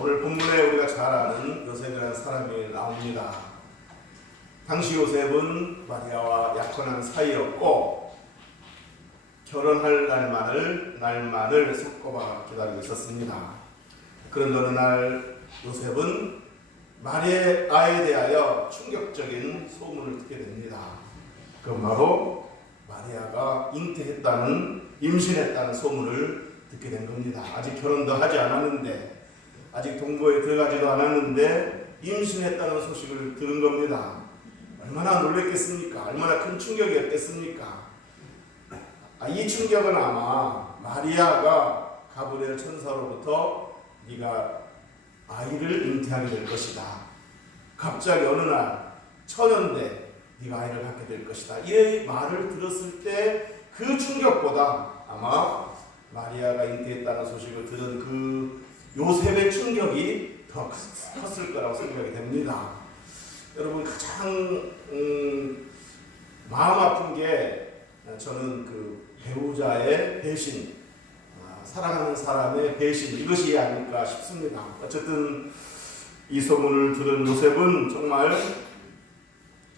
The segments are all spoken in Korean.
오늘 본문에 우리가 잘 아는 요셉이라는 사람이 나옵니다. 당시 요셉은 마리아와 약혼한 사이였고 결혼할 날만을 손꼽아 기다리고 있었습니다. 그런 어느 날 요셉은 마리아에 대하여 충격적인 소문을 듣게 됩니다. 그건 바로 마리아가 임신했다는 소문을 듣게 된 겁니다. 아직 결혼도 하지 않았는데, 아직 동거에 들어가지도 않았는데 임신했다는 소식을 들은 겁니다. 얼마나 놀랬겠습니까? 얼마나 큰 충격이었겠습니까? 이 충격은 아마 마리아가 가브리엘 천사로부터 네가 아이를 잉태하게 될 것이다. 갑자기 어느 날 처녀인데 네가 아이를 갖게 될 것이다. 이 말을 들었을 때 그 충격보다 아마 마리아가 잉태했다는 소식을 들은 그 요셉의 충격이 더 컸을 거라고 생각이 됩니다. 여러분 가장 마음 아픈 게 저는 그 배우자의 배신, 사랑하는 사람의 배신, 이것이 아닐까 싶습니다. 어쨌든 이 소문을 들은 요셉은 정말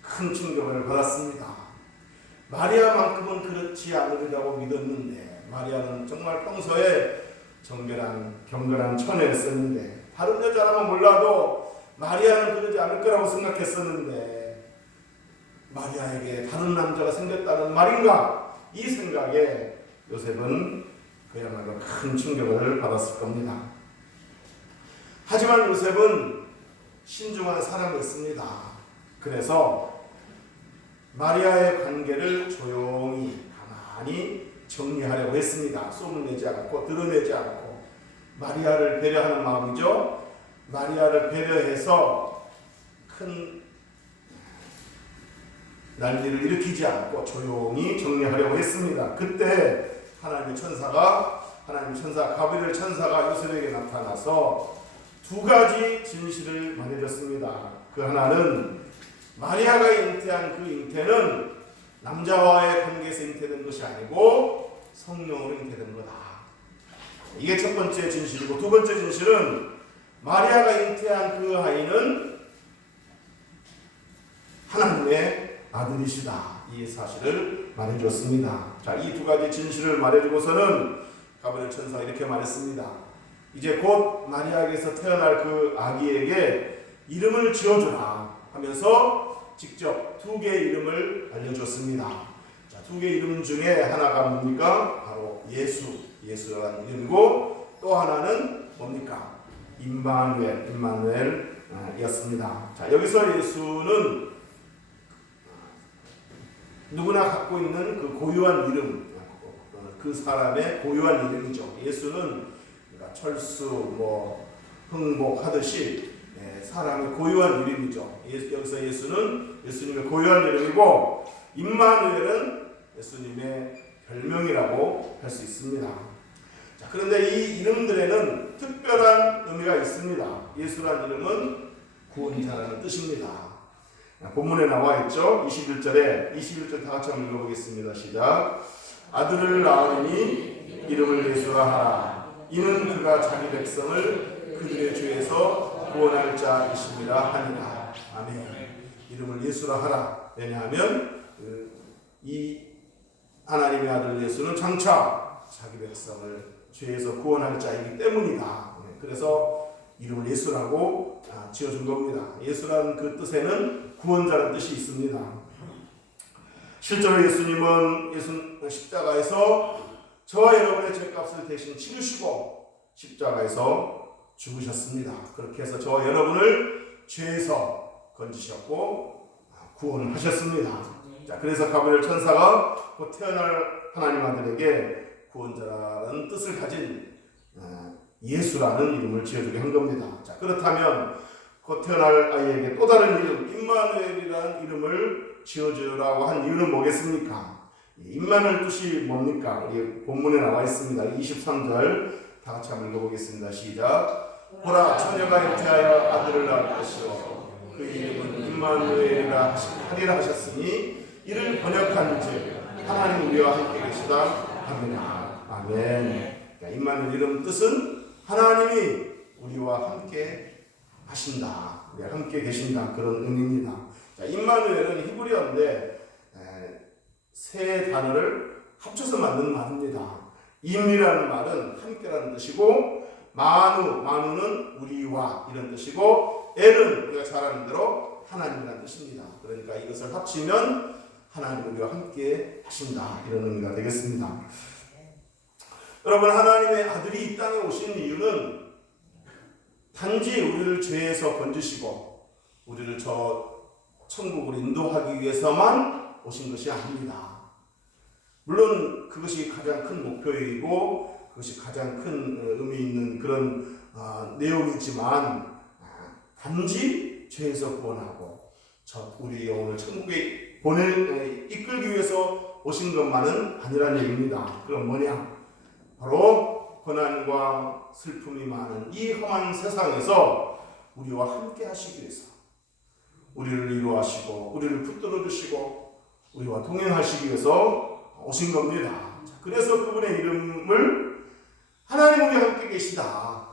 큰 충격을 받았습니다. 마리아만큼은 그렇지 않으리라고 믿었는데, 마리아는 정말 평소에 경건한 처녀였었는데, 다른 여자라면 몰라도 마리아는 그러지 않을 거라고 생각했었는데 마리아에게 다른 남자가 생겼다는 말인가? 이 생각에 요셉은 그야말로 큰 충격을 받았을 겁니다. 하지만 요셉은 신중한 사람이었습니다. 그래서 마리아의 관계를 조용히 가만히 정리하려고 했습니다. 소문내지 않고 드러내지 않고 마리아를 배려하는 마음이죠. 마리아를 배려해서 큰 난리를 일으키지 않고 조용히 정리하려고 했습니다. 그때 하나님의 천사 가브리엘 천사가 요셉에게 나타나서 두 가지 진실을 말해줬습니다. 그 하나는 마리아가 잉태한 그 잉태는 남자와의 관계에서 잉태된 것이 아니고 성령으로 잉태된 거다. 이게 첫 번째 진실이고, 두 번째 진실은 마리아가 잉태한 그 아이는 하나님의 아들이시다. 이 사실을 말해줬습니다. 자, 이 두 가지 진실을 말해주고서는 가브리엘 천사가 이렇게 말했습니다. 이제 곧 마리아에게서 태어날 그 아기에게 이름을 지어주라 하면서 직접 두 개의 이름을 알려줬습니다. 자, 두 개의 이름 중에 하나가 뭡니까? 바로 예수라는 이름이고, 또 하나는 뭡니까? 임마누엘이었습니다. 자, 여기서 예수는 누구나 갖고 있는 그 고유한 이름, 그 사람의 고유한 이름이죠. 예수는 그러니까 철수, 흥복 하듯이 사람의 고유한 이름이죠. 여기서 예수는 예수님의 고유한 이름이고, 임마누엘은 예수님의 별명이라고 할 수 있습니다. 자, 그런데 이 이름들에는 특별한 의미가 있습니다. 예수라는 이름은 구원자라는 뜻입니다. 본문에 나와 있죠. 21절 다 같이 한번 읽어보겠습니다. 시작. 아들을 낳으니 이름을 예수라 하라. 이는 그가 자기 백성을 그들의 죄에서 구원할 자이심이라 하니라. 아멘. 이름을 예수라 하라. 왜냐하면 이 하나님의 아들 예수는 장차 자기 백성을 죄에서 구원할 자이기 때문이다. 그래서 이름을 예수라고 지어준 겁니다. 예수라는 그 뜻에는 구원자라는 뜻이 있습니다. 실제로 예수님은 십자가에서 저와 여러분의 죄값을 대신 치르시고 십자가에서 죽으셨습니다. 그렇게 해서 저와 여러분을 죄에서 건지셨고 구원하셨습니다. 자, 그래서 가브리엘 천사가 곧 태어날 하나님 아들에게 구원자라는 뜻을 가진 예수라는 이름을 지어주게 한 겁니다. 자, 그렇다면 곧 태어날 아이에게 또 다른 이름, 임마누엘이라는 이름을 지어주라고 한 이유는 뭐겠습니까? 임마누엘 뜻이 뭡니까? 우리 본문에 나와 있습니다. 23절 다 같이 한번 읽어보겠습니다. 시작. 보라, 처녀가 잉태하여 아들을 낳을 것이요 그 이름은 임마누엘이라 하리라 하셨으니 이를 번역한즉 하나님 우리와 함께 계시다 하느냐. 아멘. 임마누엘 이름 뜻은 하나님이 우리와 함께 하신다, 우리 함께 계신다, 그런 의미입니다. 자, 임마누엘은 히브리어인데 세 단어를 합쳐서 만든 말입니다. 임이라는 말은 함께라는 뜻이고, 마누는 우리와 이런 뜻이고, 엘은 우리가 잘 아는 대로 하나님이라는 뜻입니다. 그러니까 이것을 합치면 하나님 우리와 함께 하신다, 이런 의미가 되겠습니다. 여러분, 하나님의 아들이 이 땅에 오신 이유는 단지 우리를 죄에서 건지시고 우리를 저 천국으로 인도하기 위해서만 오신 것이 아닙니다. 물론 그것이 가장 큰 목표이고 그것이 가장 큰 의미 있는 그런 내용이지만, 단지 죄에서 구원하고 우리 영혼을 천국에 이끌기 위해서 오신 것만은 아니라는 얘기입니다. 그럼 뭐냐? 바로 고난과 슬픔이 많은 이 험한 세상에서 우리와 함께 하시기 위해서, 우리를 위로하시고 우리를 붙들어 주시고 우리와 동행하시기 위해서 오신 겁니다. 그래서 그분의 이름을 하나님 우리와 함께 계시다,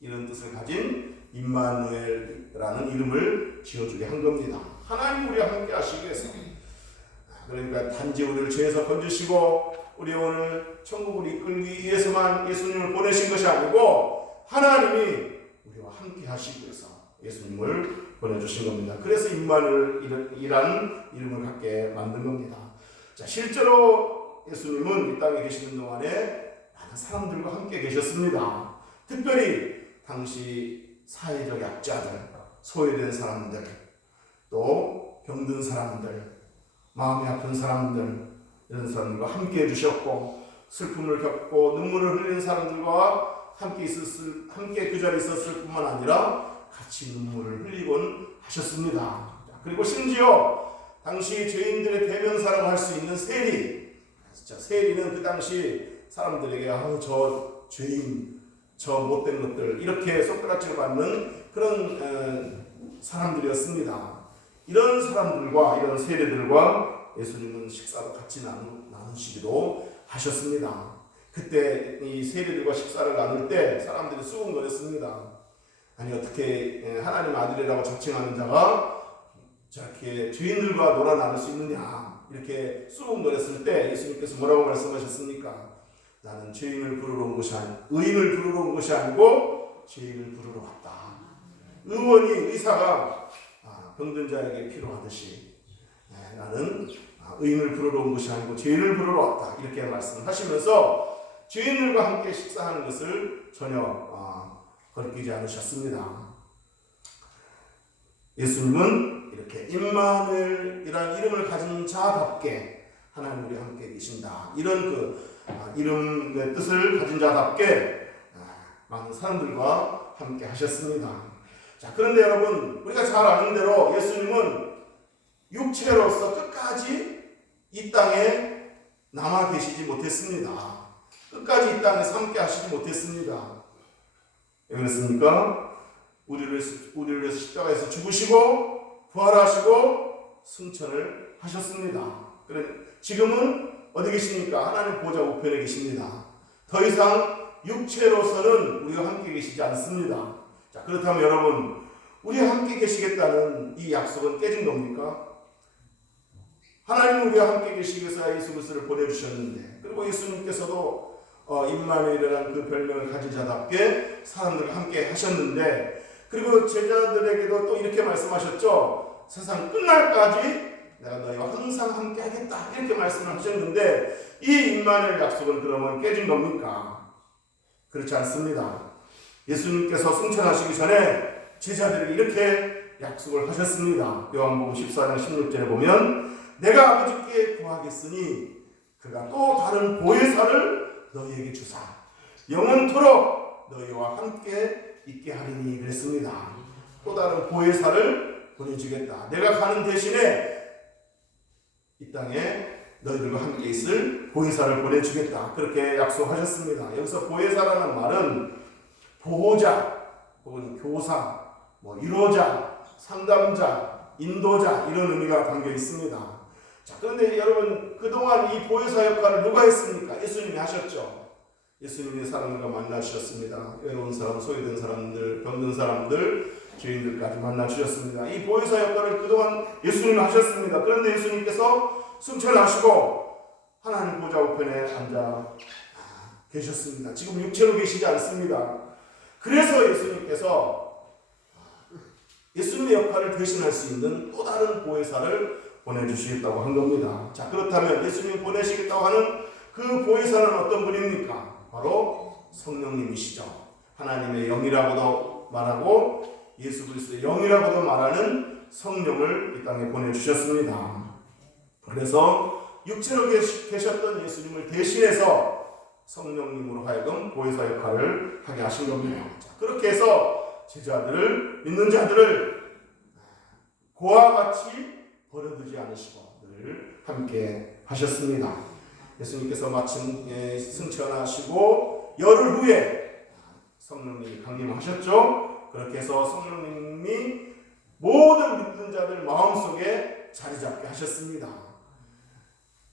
이런 뜻을 가진 임마누엘이라는 이름을 지어주게 한 겁니다. 하나님 우리와 함께 하시기 위해서. 그러니까 단지 우리를 죄에서 건지시고 우리 오늘 천국을 이끌기 위해서만 예수님을 보내신 것이 아니고, 하나님이 우리와 함께 하시기 위해서 예수님을 보내주신 겁니다. 그래서 임마누엘이라는 이름을 갖게 만든 겁니다. 자, 실제로 예수님은 이 땅에 계시는 동안에 많은 사람들과 함께 계셨습니다. 특별히 당시 사회적 약자들, 소외된 사람들, 또 병든 사람들, 마음이 아픈 사람들, 이런 사람들과 함께 해주셨고, 슬픔을 겪고 눈물을 흘리는 사람들과 함께 그 자리에 있었을 뿐만 아니라 같이 눈물을 흘리곤 하셨습니다. 그리고 심지어 당시 죄인들의 대명사라고 할 수 있는 세리, 세리는 그 당시 사람들에게 저 죄인, 저 못된 것들, 이렇게 손가락질을 받는 그런 사람들이었습니다. 이런 사람들과, 이런 세리들과 예수님은 식사도 같이 나누시기도 하셨습니다. 그때 이 세리들과 식사를 나눌 때 사람들이 수군거렸습니다. 아니, 어떻게 하나님 아들이라고 자칭하는 자가 저렇게 죄인들과 놀아 나눌 수 있느냐, 이렇게 수군거렸을 때 예수님께서 뭐라고 말씀하셨습니까? 나는 의인을 부르러 온 것이 아니고 죄인을 부르러 왔다. 의사가 병든 자에게 필요하듯이 나는 의인을 부르러 온 것이 아니고 죄인을 부르러 왔다, 이렇게 말씀하시면서 죄인들과 함께 식사하는 것을 전혀 거리끼지 않으셨습니다. 예수님은 이렇게 임마누엘이라는 이름을 가진 자답게 하나님 우리와 함께 계신다, 이런 이름의 뜻을 가진 자답게 많은 사람들과 함께 하셨습니다. 자, 그런데 여러분, 우리가 잘 아는 대로 예수님은 육체로서 끝까지 이 땅에 남아 계시지 못했습니다. 끝까지 이 땅에서 함께 하시지 못했습니다. 왜 그렇습니까? 우리를 위해서 십자가에서 죽으시고 부활하시고 승천을 하셨습니다. 그래, 지금은 어디 계십니까? 하나님 보좌 우편에 계십니다. 더 이상 육체로서는 우리와 함께 계시지 않습니다. 자, 그렇다면 여러분, 우리와 함께 계시겠다는 이 약속은 깨진 겁니까? 하나님은 우리와 함께 계시기 위해서 예수 그리스도를 보내주셨는데, 그리고 예수님께서도 임마누엘이라는 그 별명을 가진 자답게 사람들과 함께 하셨는데, 그리고 제자들에게도 또 이렇게 말씀하셨죠. 세상 끝날까지 내가 너희와 항상 함께 하겠다, 이렇게 말씀을 하셨는데, 이 임마누엘 약속은 그러면 깨진 겁니까? 그렇지 않습니다. 예수님께서 승천하시기 전에 제자들에게 이렇게 약속을 하셨습니다. 요한복음 14장 16절에 보면 내가 아버지께 구하겠으니 그가 또 다른 보혜사를 너희에게 주사 영원토록 너희와 함께 있게 하리니, 그랬습니다. 또 다른 보혜사를 보내주겠다. 내가 가는 대신에 이 땅에 너희들과 함께 있을 보혜사를 보내주겠다, 그렇게 약속하셨습니다. 여기서 보혜사라는 말은 보호자 혹은 교사, 위로자, 상담자, 인도자, 이런 의미가 담겨 있습니다. 자, 그런데 여러분, 그동안 이 보혜사 역할을 누가 했습니까? 예수님이 하셨죠. 예수님이 사람들과 만나주셨습니다. 외로운 사람, 소외된 사람들, 병든 사람들, 죄인들까지 만나주셨습니다. 이 보혜사 역할을 그동안 예수님이 하셨습니다. 그런데 예수님께서 승천하시고 하나님 보좌 우편에 앉아 계셨습니다. 지금 육체로 계시지 않습니다. 그래서 예수님의 역할을 대신할 수 있는 또 다른 보혜사를 보내주시겠다고 한 겁니다. 자, 그렇다면 예수님 보내시겠다고 하는 그 보혜사는 어떤 분입니까? 바로 성령님이시죠. 하나님의 영이라고도 말하고 예수 그리스도의 영이라고도 말하는 성령을 이 땅에 보내주셨습니다. 그래서 육체로 계셨던 예수님을 대신해서 성령님으로 하여금 보혜사 역할을 하게 하신 겁니다. 자, 그렇게 해서 제자들을, 믿는 자들을 고와 같이 버려두지 않으시고 늘 함께 하셨습니다. 예수님께서 마침 승천하시고 열흘 후에 성령님이 강림하셨죠. 그렇게 해서 성령님이 모든 믿는 자들 마음속에 자리 잡게 하셨습니다.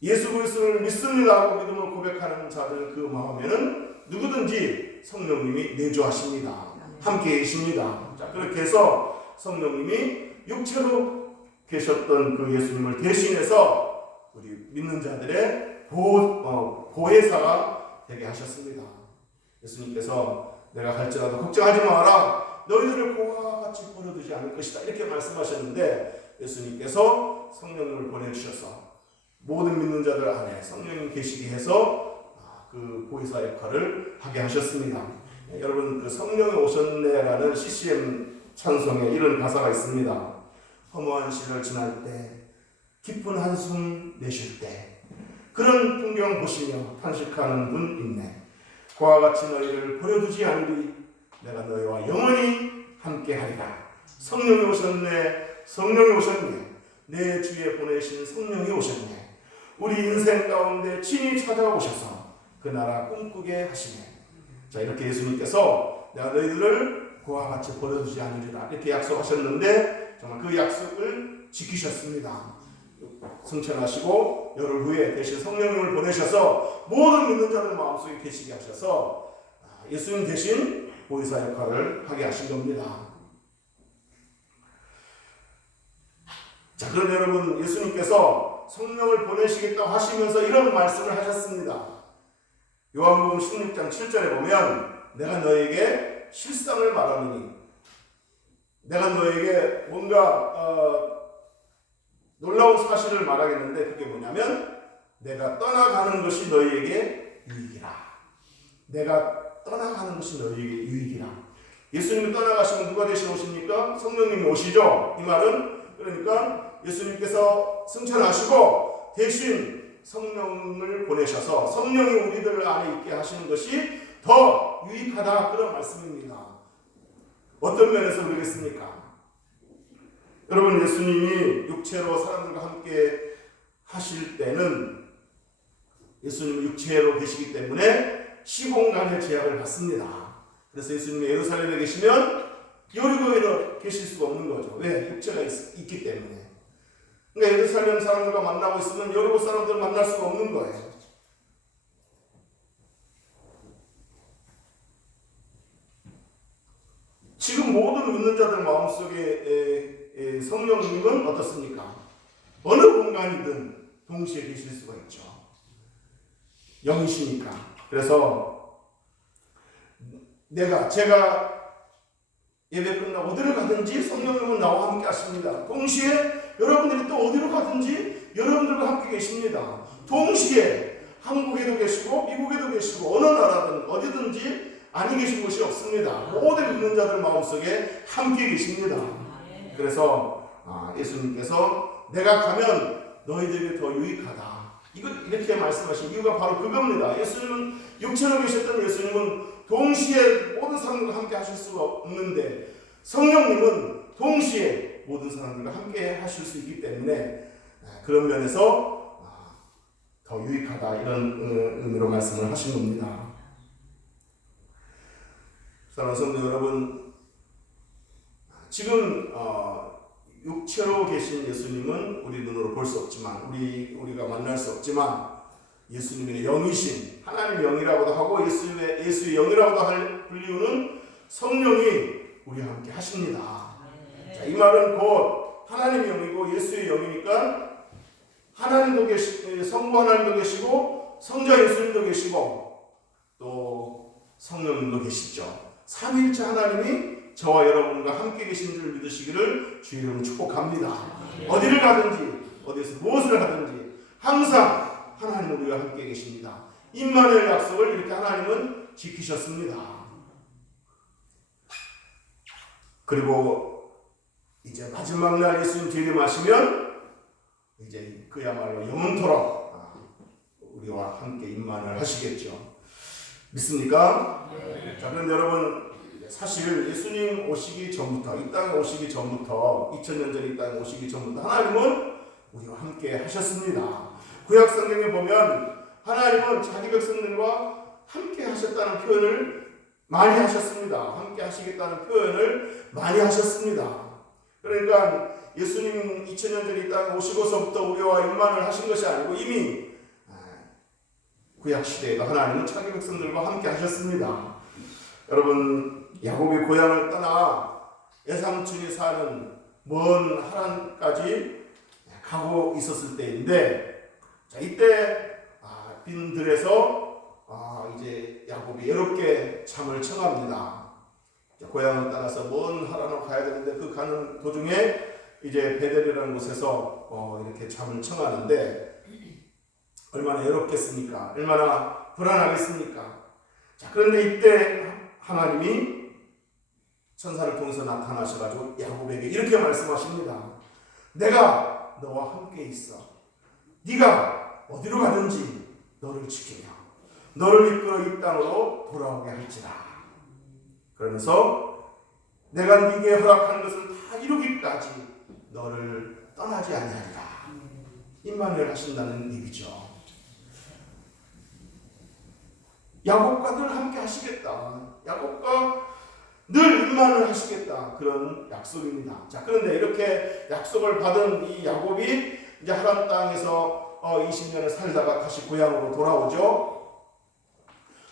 예수 그리스도를 믿습니다 하고 믿음을 고백하는 자들 그 마음에는 누구든지 성령님이 내주하십니다. 함께 계십니다. 자, 그렇게 해서 성령님이 육체로 계셨던 그 예수님을 대신해서 우리 믿는 자들의 보혜사가 되게 하셨습니다. 예수님께서 내가 갈지라도 걱정하지 마라. 너희들을 고와 같이 버려두지 않을 것이다. 이렇게 말씀하셨는데 예수님께서 성령님을 보내주셔서 모든 믿는 자들 안에 성령님 계시게 해서 그 보혜사 역할을 하게 하셨습니다. 여러분, 그 성령이 오셨네라는 CCM 찬송에 이런 가사가 있습니다. 허무한 시를 지날 때, 깊은 한숨 내쉴 때, 그런 풍경 보시며 탄식하는 분 있네. 그와 같이 너희를 버려두지 않으리. 내가 너희와 영원히 함께하리라. 성령이 오셨네. 성령이 오셨네. 내 주에 보내신 성령이 오셨네. 우리 인생 가운데 친히 찾아오셔서 그 나라 꿈꾸게 하시네. 자, 이렇게 예수님께서 내가 너희들을 그와 같이 버려두지 않으리라 이렇게 약속하셨는데 정말 그 약속을 지키셨습니다. 승천하시고 열흘 후에 대신 성령님을 보내셔서 모든 믿는 자들 마음속에 계시게 하셔서 예수님 대신 보혜사 역할을 하게 하신 겁니다. 자, 그런데 여러분, 예수님께서 성령을 보내시겠다고 하시면서 이런 말씀을 하셨습니다. 요한복음 16장 7절에 보면 내가 너에게 실상을 말하느니, 내가 너에게 뭔가 놀라운 사실을 말하겠는데 그게 뭐냐면 내가 떠나가는 것이 너희에게 유익이라. 내가 떠나가는 것이 너희에게 유익이라. 예수님이 떠나가시면 누가 대신 오십니까? 성령님이 오시죠. 이 말은 그러니까 예수님께서 승천하시고 대신 성령을 보내셔서 성령이 우리들 안에 있게 하시는 것이 더 유익하다, 그런 말씀입니다. 어떤 면에서 그러겠습니까? 여러분, 예수님이 육체로 사람들과 함께 하실 때는 예수님은 육체로 계시기 때문에 시공간의 제약을 받습니다. 그래서 예수님이 예루살렘에 계시면 여리고에 계실 수가 없는 거죠. 왜? 육체가 있기 때문에. 그러니까 예루살렘 사람들과 만나고 있으면 여리고 사람들을 만날 수가 없는 거예요. 지금 모든 믿는 자들 마음속에 성령님은 어떻습니까? 어느 공간이든 동시에 계실 수가 있죠. 영이시니까. 그래서 제가 예배 끝나고 어디를 가든지 성령님은 나와 함께 하십니다. 동시에 여러분들이 또 어디로 가든지 여러분들과 함께 계십니다. 동시에 한국에도 계시고 미국에도 계시고 어느 나라든 어디든지 아니 계신 곳이 없습니다. 모든 믿는 자들 마음속에 함께 계십니다. 그래서 예수님께서 내가 가면 너희들에게 더 유익하다, 이렇게 말씀하신 이유가 바로 그겁니다. 예수님은 육체로 계셨던 예수님은 동시에 모든 사람들과 함께 하실 수가 없는데 성령님은 동시에 모든 사람들과 함께 하실 수 있기 때문에 그런 면에서 더 유익하다, 이런 의미로 말씀을 하신 겁니다. 사랑하는 성도 여러분, 지금 육체로 계신 예수님은 우리 눈으로 볼 수 없지만, 우리가 만날 수 없지만 예수님의 영이신 하나님의 영이라고도 하고 예수의 영이라고도 불리우는 성령이 우리와 함께 하십니다. 자, 이 말은 곧 하나님의 영이고 예수의 영이니까 하나님도 계시고 성부 하나님도 계시고 성자 예수님도 계시고 또 성령님도 계시죠. 삼위일체 하나님이 저와 여러분과 함께 계신 줄 믿으시기를 주의 이름으로 축복합니다. 어디를 가든지 어디에서 무엇을 하든지 항상 하나님은 우리와 함께 계십니다. 임마누엘 약속을 이렇게 하나님은 지키셨습니다. 그리고 이제 마지막 날 예수님 재림하시면 이제 그야말로 영원토록 우리와 함께 임만을 하시겠죠. 믿습니까? 네. 자, 그런데 여러분 사실 예수님 오시기 전부터 이 땅에 오시기 전부터 2000년 전에 이 땅에 오시기 전부터 하나님은 우리와 함께 하셨습니다. 구약 성경에 보면 하나님은 자기 백성들과 함께 하셨다는 표현을 많이 하셨습니다. 함께 하시겠다는 표현을 많이 하셨습니다. 그러니까 예수님 2000년 전에 이 땅에 오시고서부터 우리와 임만을 하신 것이 아니고 이미 구약 시대에도 하나님은 자기 백성들과 함께 하셨습니다. 여러분 야곱이 고향을 떠나 외삼촌이 사는 먼 하란까지 가고 있었을 때인데, 자 이때 빈 들에서 이제 야곱이 외롭게 잠을 청합니다. 고향을 떠나서 먼 하란으로 가야 되는데 그 가는 도중에 이제 베델이라는 곳에서 이렇게 잠을 청하는데 얼마나 외롭겠습니까? 얼마나 불안하겠습니까? 자, 그런데 이때 하나님이 천사를 통해서 나타나셔가지고 야곱에게 이렇게 말씀하십니다. 내가 너와 함께 있어. 네가 어디로 가든지 너를 지키며 너를 이끌어 이 땅으로 돌아오게 할지라. 그러면서 내가 네게 허락하는 것을 다 이루기까지 너를 떠나지 아니하리라. 임마누엘 하신다는 얘기죠. 야곱과 늘 함께 하시겠다. 야곱과 늘 임만을 하시겠다. 그런 약속입니다. 자, 그런데 이렇게 약속을 받은 이 야곱이 이제 하란 땅에서 20년을 살다가 다시 고향으로 돌아오죠.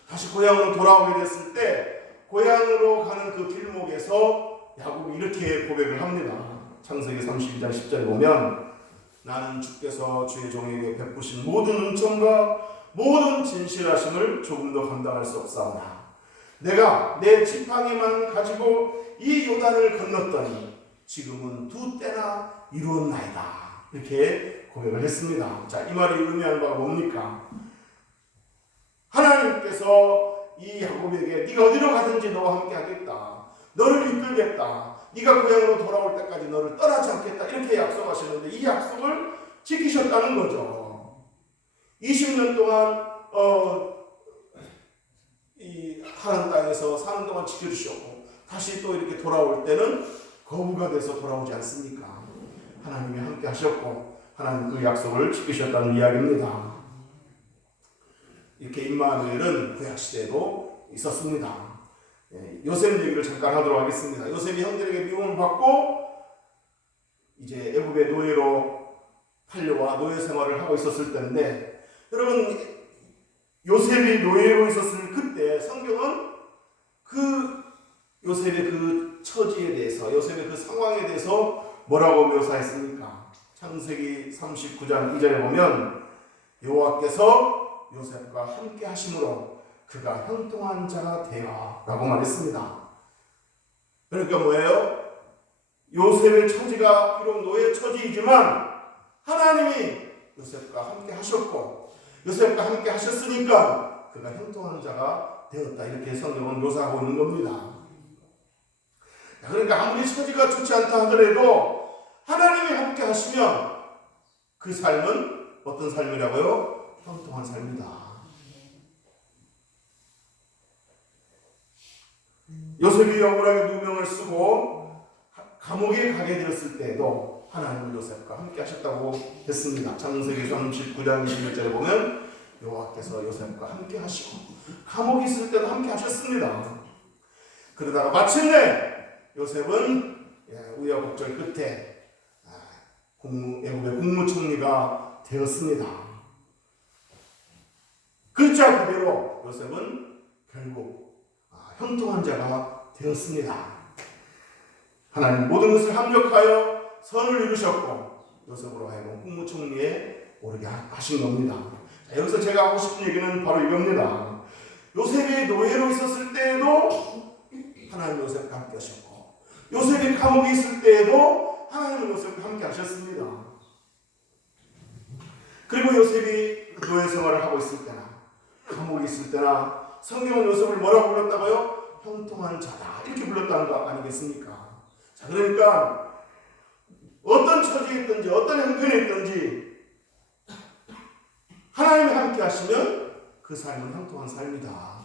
다시 고향으로 돌아오게 됐을 때 고향으로 가는 그 길목에서 야곱이 이렇게 고백을 합니다. 창세기 32장 10절에 보면 나는 주께서 주의 종에게 베푸신 모든 은총과 모든 진실하심을 조금도 감당할 수 없사오나 내가 내 지팡이만 가지고 이 요단을 건넜더니 지금은 2때나 이루었나이다. 이렇게 고백을 했습니다. 자, 이 말이 의미하는 바가 뭡니까? 하나님께서 이 야곱에게 네가 어디로 가든지 너와 함께 하겠다. 너를 이끌겠다. 네가 고향으로 돌아올 때까지 너를 떠나지 않겠다. 이렇게 약속하셨는데 이 약속을 지키셨다는 거죠. 20년 동안 이 하란 땅에서 사는 동안 지켜주셨고 다시 또 이렇게 돌아올 때는 거부가 돼서 돌아오지 않습니까? 하나님이 함께 하셨고 하나님 그 약속을 지키셨다는 이야기입니다. 이렇게 임마누엘은 구약시대에도 있었습니다. 요셉 얘기를 잠깐 하도록 하겠습니다. 요셉이 형들에게 미움을 받고 이제 애굽의 노예로 팔려와 노예 생활을 하고 있었을 때인데, 여러분 요셉이 노예로 있었을 그때 성경은 그 요셉의 그 처지에 대해서 요셉의 그 상황에 대해서 뭐라고 묘사했습니까? 창세기 39장 2절에 보면 여호와께서 요셉과 함께 하심으로 그가 형통한 자가 되어 라고 말했습니다. 그러니까 뭐예요? 요셉의 처지가 비록 노예 처지이지만 하나님이 요셉과 함께 하셨고 요셉과 함께 하셨으니까 그가 형통한 자가 되었다. 이렇게 성경은 묘사하고 있는 겁니다. 그러니까 아무리 처지가 좋지 않다 하더라도 하나님이 함께 하시면 그 삶은 어떤 삶이라고요? 형통한 삶이다. 요셉이 억울하게 누명을 쓰고 감옥에 가게 되었을 때에도 하나님은 요셉과 함께 하셨다고 했습니다. 창세기 39장 21절에 보면 여호와께서 요셉과 함께 하시고 감옥에 있을 때도 함께 하셨습니다. 그러다가 마침내 요셉은 우여곡절 끝에 애굽의 국무총리가 되었습니다. 글자 그대로 요셉은 결국 형통한 자가 되었습니다. 하나님 모든 것을 합력하여 선을 이루셨고 요셉으로 하여금 국무총리에 오르게 하신 겁니다. 자, 여기서 제가 하고 싶은 얘기는 바로 이겁니다. 요셉이 노예로 있었을 때에도 하나님 요셉과 함께 하셨고, 요셉이 감옥에 있을 때에도 하나님은 요셉과 함께 하셨습니다. 그리고 요셉이 노예 생활을 하고 있을 때나 감옥에 있을 때나 성경은 요셉을 뭐라고 불렀다고요? 형통한 자다 이렇게 불렀다는 거 아니겠습니까? 자, 그러니까 어떤 처지에 있든지 어떤 형편에 있든지 하나님이 함께 하시면 그 삶은 형통한 삶이다.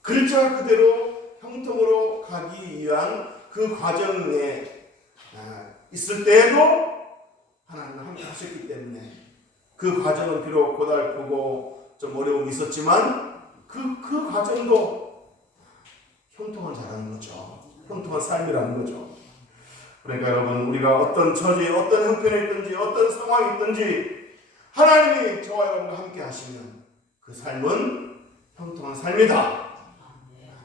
글자 그대로 형통으로 가기 위한 그 과정에 있을 때에도 하나님은 함께 하셨기 때문에 그 과정은 비록 고달프고 좀 어려움이 있었지만 그 과정도 형통한 자라는 거죠. 형통한 삶이라는 거죠. 그러니까 여러분, 우리가 어떤 처지에 어떤 형편에 있든지 어떤 상황이 있든지 하나님이 저와 여러분과 함께 하시면 그 삶은 형통한 삶이다.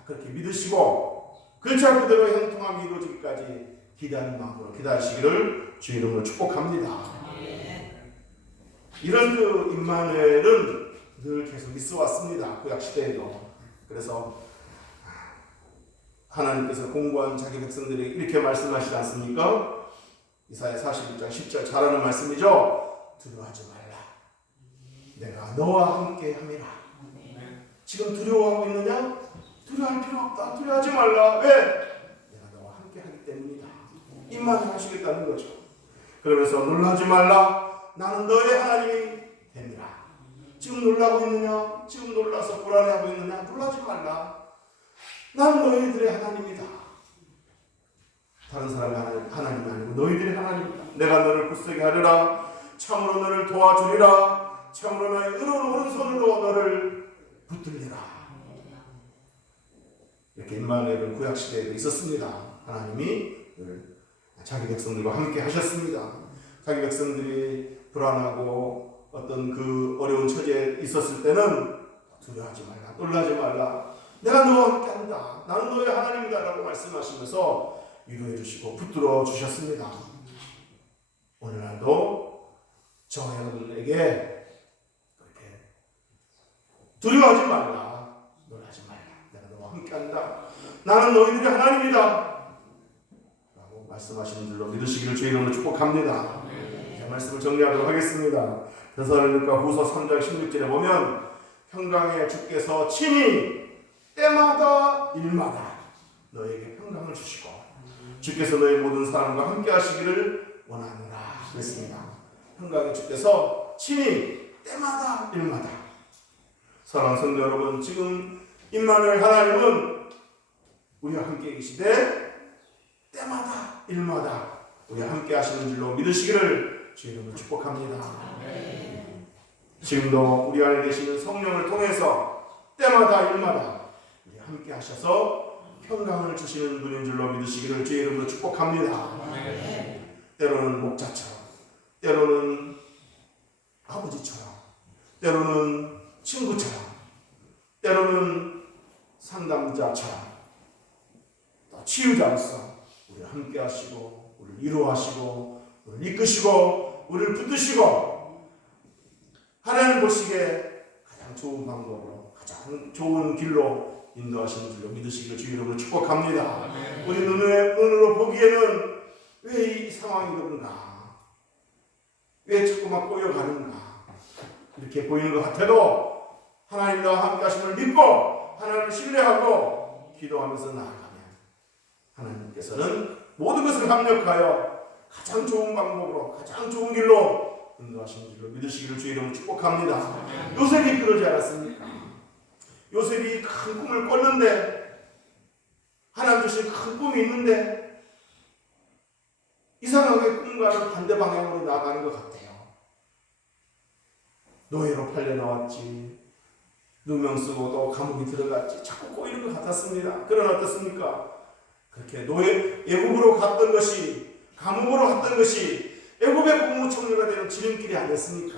그렇게 믿으시고 글자 그대로 형통함이 이루어지기까지 기대하는 마음으로 기다리시기를 주 이름으로 축복합니다. 이런 그 임마누엘은 늘 계속 있어 왔습니다. 구약 시대에도. 그래서 하나님께서 공고한 자기 백성들에게 이렇게 말씀하시지 않습니까? 이사야 41장 10절 잘하는 말씀이죠. 두려워하지 말라. 내가 너와 함께 함이라. 지금 두려워하고 있느냐? 두려워할 필요 없다. 두려워하지 말라. 왜? 내가 너와 함께 하기 때문이다. 임마누엘 하시겠다는 거죠. 그러면서 놀라지 말라. 나는 너의 하나님이 됨이라. 지금 놀라고 있느냐? 지금 놀라서 불안해하고 있느냐? 놀라지 말라. 나는 너희들의 하나님이다. 다른 사람의 하나님이 아니고 너희들의 하나님이다. 내가 너를 굳세게 하리라. 참으로 너를 도와주리라. 참으로 나의 의로운 오른손으로 너를 붙들리라. 이렇게 임마누엘은 구약시대에도 있었습니다. 하나님이 자기 백성들과 함께 하셨습니다. 자기 백성들이 불안하고 어떤 그 어려운 처지에 있었을 때는 두려워하지 말라. 놀라지 말라. 내가 너와 함께 한다. 나는 너의 하나님이다 라고 말씀하시면서 위로해 주시고 붙들어 주셨습니다. 오늘날도 저와 여러분에게 그렇게 두려워하지 말라. 놀라지 말라. 내가 너와 함께 한다. 나는 너희들의 하나님이다 라고 말씀하시는 줄로 믿으시기를 주의 이름으로 축복합니다. 제 말씀을 정리하도록 하겠습니다. 데살로니가 후서 3장 16절에 보면 평강의 주께서 친히 때마다 일마다 너에게 평강을 주시고 주께서 너의 모든 사람과 함께 하시기를 원하노라 그랬습니다. 평강의 주께서 친히 때마다 일마다. 사랑하는 성도 여러분, 지금 임마누엘 하나님은 우리와 함께 계시되 때마다 일마다 우리와 함께 하시는 줄로 믿으시기를 주의 이름으로 축복합니다. 지금도 우리 안에 계시는 성령을 통해서 때마다 일마다 우리 함께 하셔서 평강을 주시는 분인 줄로 믿으시기를 주의 이름으로 축복합니다. 때로는 목자처럼, 때로는 아버지처럼, 때로는 친구처럼, 때로는 상담자처럼, 또 치유자로서 우리를 함께 하시고 우리를 위로하시고 우리를 이끄시고 우리를 붙드시고 하나님 보시기에 가장 좋은 방법으로 가장 좋은 길로 인도하시는 줄로 믿으시기를 주의 이름으로 축복합니다. 우리 눈으로 보기에는 왜 이 상황이 그런가? 왜 자꾸만 꼬여가는가? 이렇게 보이는 것 같아도 하나님 나와 함께 하심을 믿고 하나님을 신뢰하고 기도하면서 나아가면 하나님께서는 모든 것을 합력하여 가장 좋은 방법으로 가장 좋은 길로 인도하시는 줄로 믿으시기를 주의 이름으로 축복합니다. 요셉이 그러지 않았습니까? 요셉이 큰 꿈을 꿨는데 하나님 주신 큰 꿈이 있는데 이상하게 꿈과는 반대 방향으로 나아가는 것 같아요. 노예로 팔려 나왔지, 누명 쓰고 또 감옥에 들어갔지, 자꾸 꼬이는 것 같았습니다. 그러나 어떻습니까? 그렇게 애굽으로 갔던 것이, 감옥으로 갔던 것이 애굽의 국무총리가 되는 지름길이 아니었습니까?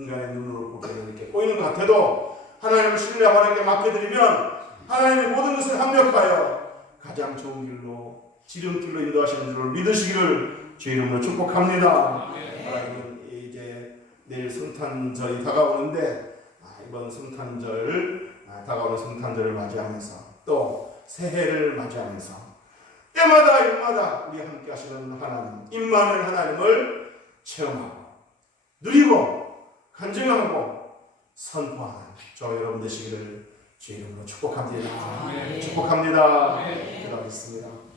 인간의 눈으로 보기에는 이렇게 보이는 것 같아도 하나님을 신뢰하고 하나님께 맡겨드리면 하나님이 모든 것을 합력하여 가장 좋은 길로 지름길로 인도하시는 줄을 믿으시기를 주의 이름으로 축복합니다. 하나님은 이제 내일 성탄절이 다가오는데 이번 성탄절 다가오는 성탄절을 맞이하면서 또 새해를 맞이하면서 때마다 일마다 우리 함께 하시는 하나님 임마누엘 하나님을 체험하고 누리고 간증하고 선포하는 저와 여러분 되시기를 주의 이름으로 축복합니다. 축복합니다. 기도하겠습니다.